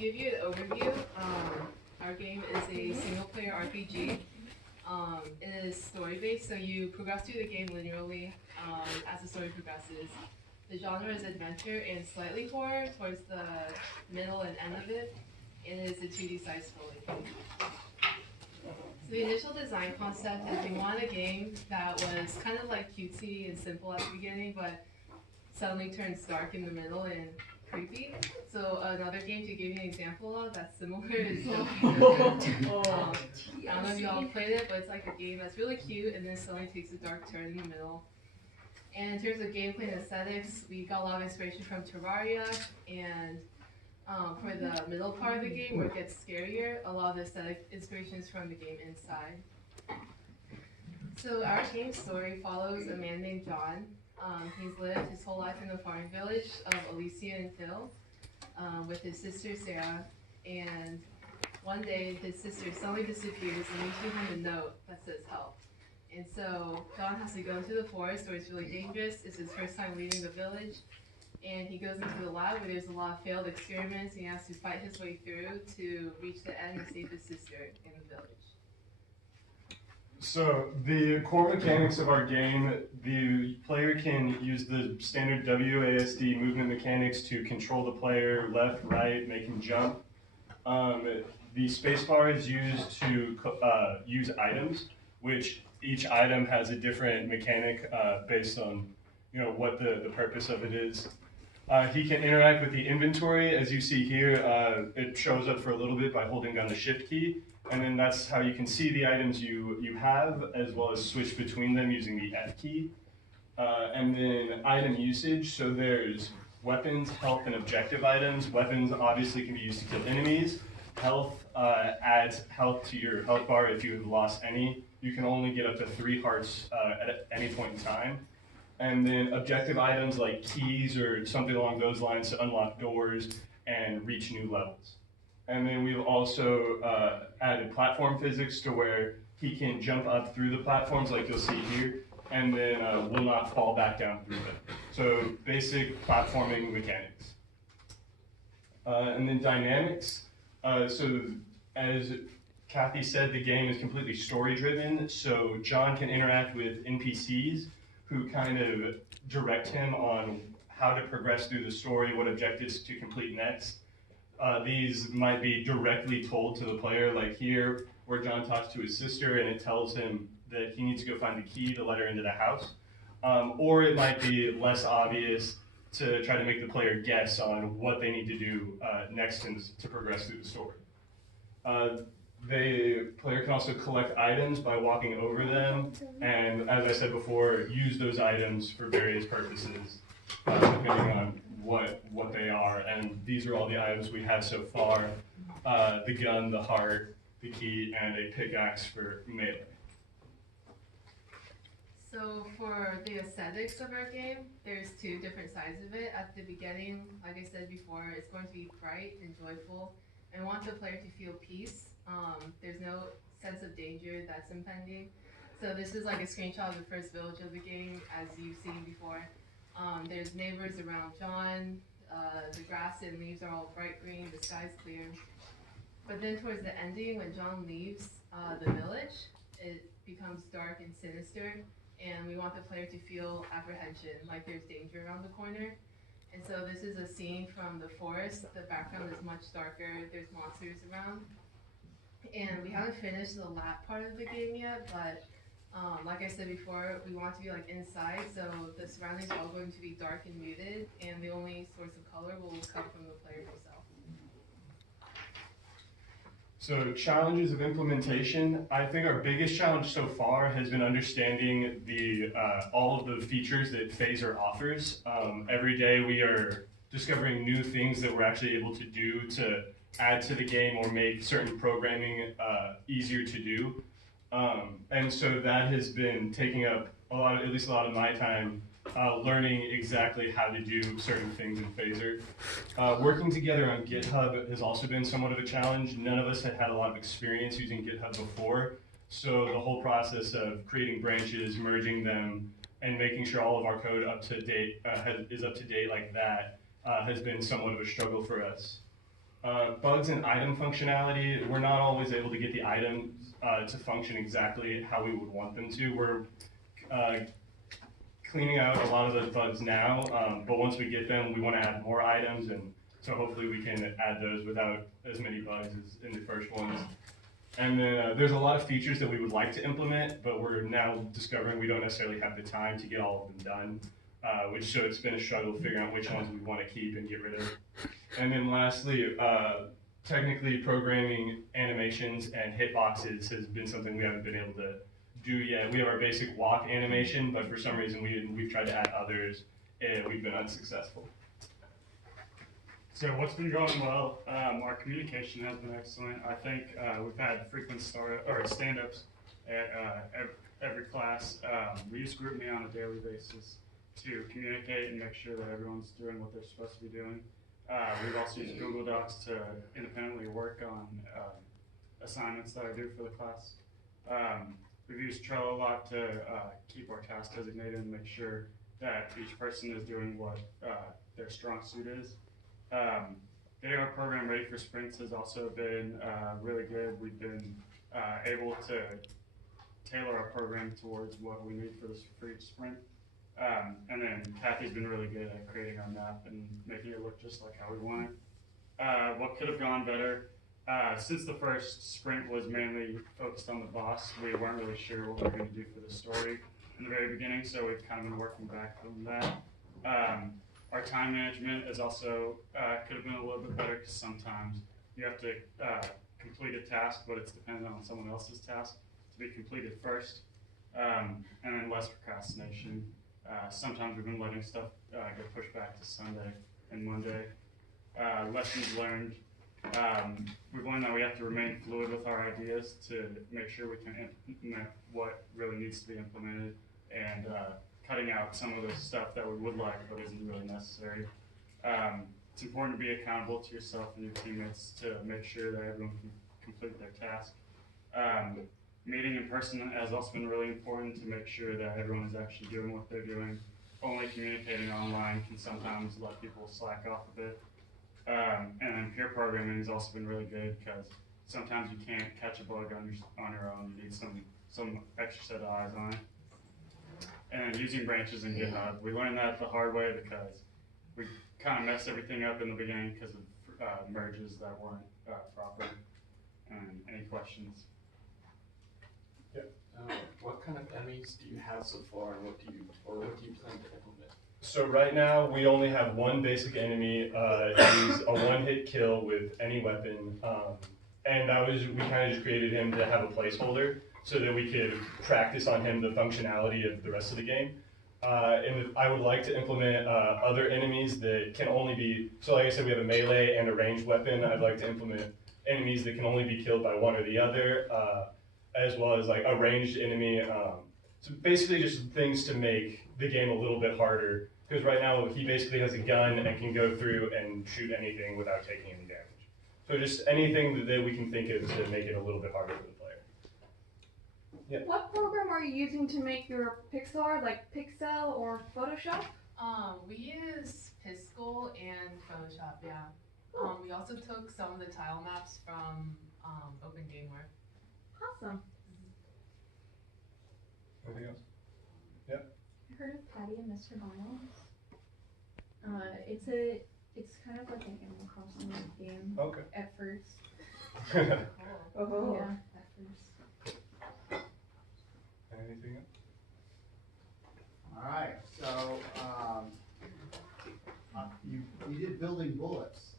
give you an overview, our game is a single-player RPG. It is story-based, so you progress through the game linearly as the story progresses. The genre is adventure and slightly horror towards the middle and end of it. It is a 2D side-scrolling game. So the initial design concept is we wanted a game that was kind of like cutesy and simple at the beginning, but suddenly turns dark in the middle and creepy. So another game to give you an example of that's similar is Donkey Kong. I don't know if y'all played it, but it's like a game that's really cute and then suddenly takes a dark turn in the middle. And in terms of gameplay and aesthetics, we got a lot of inspiration from Terraria, and for the middle part of the game where it gets scarier, a lot of the aesthetic inspiration is from the game inside. So our game story follows a man named John. He's lived his whole life in the farming village of Elysian Hill with his sister Sarah, and one day his sister suddenly disappears and leaves behind a note that says help. And so John has to go into the forest where it's really dangerous. It's his first time leaving the village, and he goes into the lab where there's a lot of failed experiments, and he has to fight his way through to reach the end and save his sister in the village. So the core mechanics of our game, the player can use the standard WASD movement mechanics to control the player left, right, make him jump. The spacebar is used to use items, which each item has a different mechanic based on what the purpose of it is. He can interact with the inventory. As you see here, it shows up for a little bit by holding down the shift key. And then that's how you can see the items you have, as well as switch between them using the F key. And then item usage, so there's weapons, health, and objective items. Weapons obviously can be used to kill enemies. Health adds health to your health bar if you have lost any. You can only get up to 3 hearts at any point in time. And then objective items like keys or something along those lines to unlock doors and reach new levels. And then we've also added platform physics to where he can jump up through the platforms like you'll see here, and then will not fall back down through them. So basic platforming mechanics. And then dynamics. So as Kathy said, the game is completely story driven, so John can interact with NPCs who kind of direct him on how to progress through the story, what objectives to complete next. These might be directly told to the player, like here, where John talks to his sister and it tells him that he needs to go find the key to let her into the house. Or it might be less obvious to try to make the player guess on what they need to do next to progress through the story. The player can also collect items by walking over them, and as I said before, use those items for various purposes, depending on what they are. And these are all the items we have so far: the gun, the heart, the key, and a pickaxe for melee. So for the aesthetics of our game, there's 2 different sides of it. At the beginning, like I said before, it's going to be bright and joyful, and want the player to feel peace. There's no sense of danger that's impending. So this is like a screenshot of the first village of the game, as you've seen before. There's neighbors around John, the grass and leaves are all bright green, the sky's clear. But then towards the ending, when John leaves the village, it becomes dark and sinister, and we want the player to feel apprehension, like there's danger around the corner. And so this is a scene from the forest. The background is much darker, there's monsters around. And we haven't finished the lab part of the game yet, but like I said before, we want to be like inside, so the surroundings are all going to be dark and muted, and the only source of color will come from the player himself. So challenges of implementation, I think our biggest challenge so far has been understanding all of the features that Phaser offers. Every day we are discovering new things that we're actually able to do to add to the game or make certain programming easier to do. And so that has been taking up at least a lot of my time learning exactly how to do certain things in Phaser. Working together on GitHub has also been somewhat of a challenge. None of us had had a lot of experience using GitHub before, so the whole process of creating branches, merging them, and making sure all of our code is up to date like that has been somewhat of a struggle for us. Bugs and item functionality, we're not always able to get the items to function exactly how we would want them to. We're cleaning out a lot of those bugs now, but once we get them, we want to add more items, and so hopefully we can add those without as many bugs as in the first ones. And then there's a lot of features that we would like to implement, but we're now discovering we don't necessarily have the time to get all of them done, which so it's been a struggle figuring out which ones we want to keep and get rid of. And then lastly, technically programming animations and hitboxes has been something we haven't been able to do yet. We have our basic walk animation, but for some reason we've tried to add others and we've been unsuccessful. So what's been going well? Our communication has been excellent. I think we've had frequent stand-ups at every class. We use GroupMe on a daily basis to communicate and make sure that everyone's doing what they're supposed to be doing. We've also used Google Docs to independently work on assignments that I do for the class. We've used Trello a lot to keep our tasks designated and make sure that each person is doing what their strong suit is. Getting our program ready for sprints has also been really good. We've been able to tailor our program towards what we need for each sprint. And then Kathy's been really good at creating our map and making it look just like how we want it. What could have gone better? Since the first sprint was mainly focused on the boss, we weren't really sure what we were going to do for the story in the very beginning, so we've kind of been working back from that. Our time management is also could have been a little bit better because sometimes you have to complete a task, but it's dependent on someone else's task to be completed first. And then less procrastination. Sometimes we've been letting stuff get pushed back to Sunday and Monday. Lessons learned. We've learned that we have to remain fluid with our ideas to make sure we can implement what really needs to be implemented, and cutting out some of the stuff that we would like but isn't really necessary. It's important to be accountable to yourself and your teammates to make sure that everyone can complete their task. Meeting in person has also been really important to make sure that everyone is actually doing what they're doing. Only communicating online can sometimes let people slack off a bit. And then peer programming has also been really good because sometimes you can't catch a bug on your own. You need some extra set of eyes on it. And then using branches in GitHub. We learned that the hard way because we kind of messed everything up in the beginning because of merges that weren't proper. And any questions? What kind of enemies do you have so far, and what do you plan to implement? So right now we only have one basic enemy. He's a one-hit kill with any weapon, and we kind of just created him to have a placeholder so that we could practice on him the functionality of the rest of the game. And I would like to implement other enemies that can only be, so like I said, we have a melee and a ranged weapon. I'd like to implement enemies that can only be killed by one or the other, as well as like a ranged enemy. So basically just things to make the game a little bit harder, because right now he basically has a gun and can go through and shoot anything without taking any damage. So just anything that we can think of to make it a little bit harder for the player. Yep. What program are you using to make your pixel art, like Pixel or Photoshop? We use Piskel and Photoshop, yeah. We also took some of the tile maps from OpenGameWare. Awesome. Anything else? I heard of Patty and Mr. Miles. It's kind of like an Animal Crossing game. Okay. At first. Cool. Oh. Yeah, at first. Anything else? All right, so you did building bullets.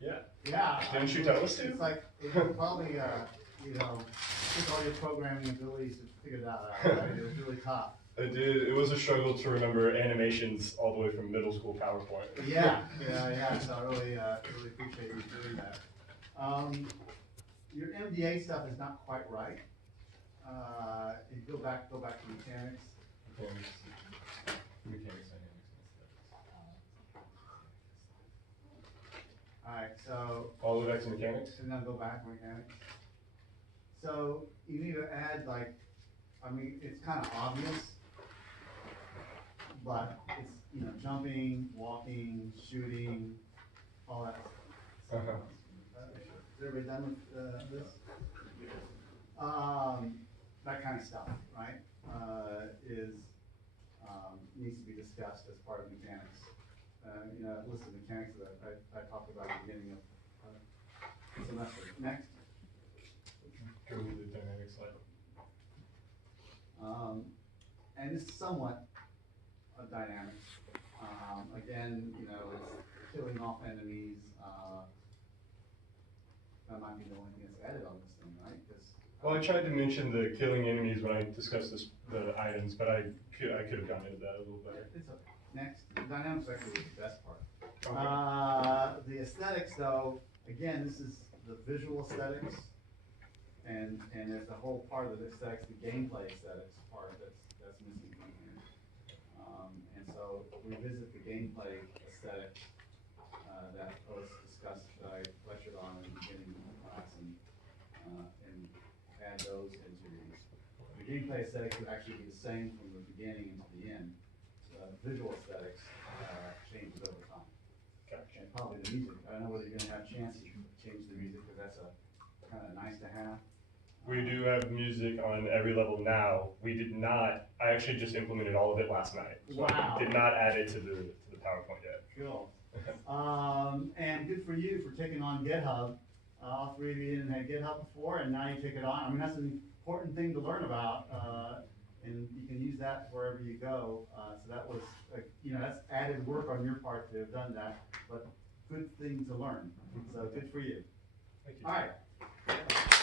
Yeah. Yeah. Didn't you tell us to? It's like it probably took all your programming abilities to figure that out. Right? It was really tough. It did. It was a struggle to remember animations all the way from middle school PowerPoint. Yeah. So I really appreciate you doing that. Your MDA stuff is not quite right. You go back to mechanics. All right, so. All the way back to mechanics? And then go back to mechanics. So you need to add it's kind of obvious, but it's, jumping, walking, shooting, all that stuff. Is everybody done with, this? That kind of stuff, right, needs to be discussed as part of mechanics. You know, list of mechanics that I talked about at the beginning of semester. Next. Go to the dynamic slide. And it's somewhat a dynamic. Again, you know, it's killing off enemies. That might be the only thing that's added on this thing, right? 'Cause, Well, I tried to mention the killing enemies when I discussed the items, but I could have gone into that a little better. it's okay. Next, the dynamics actually is the best part. Okay. The aesthetics though, again, this is the visual aesthetics. And there's the whole part of the aesthetics, the gameplay aesthetics part that's missing from here. And so revisit the gameplay aesthetics, that was discussed, that I lectured on in the beginning of the class and add those into these. The gameplay aesthetics would actually be the same from the beginning into the end. Visual aesthetics, changes over time. Gotcha. And probably the music, I don't know whether you're gonna have chances to change the music, because that's a kinda nice to have. We do have music on every level now. We did not, I actually just implemented all of it last night. So Wow. I did not add it to the PowerPoint yet. Cool. And good for you for taking on GitHub. All three of you didn't have GitHub before, and now you take it on. I mean, that's an important thing to learn about, and you can use that wherever you go. So that was, you know, that's added work on your part to have done that, but good thing to learn. So good for you. Thank you. All right.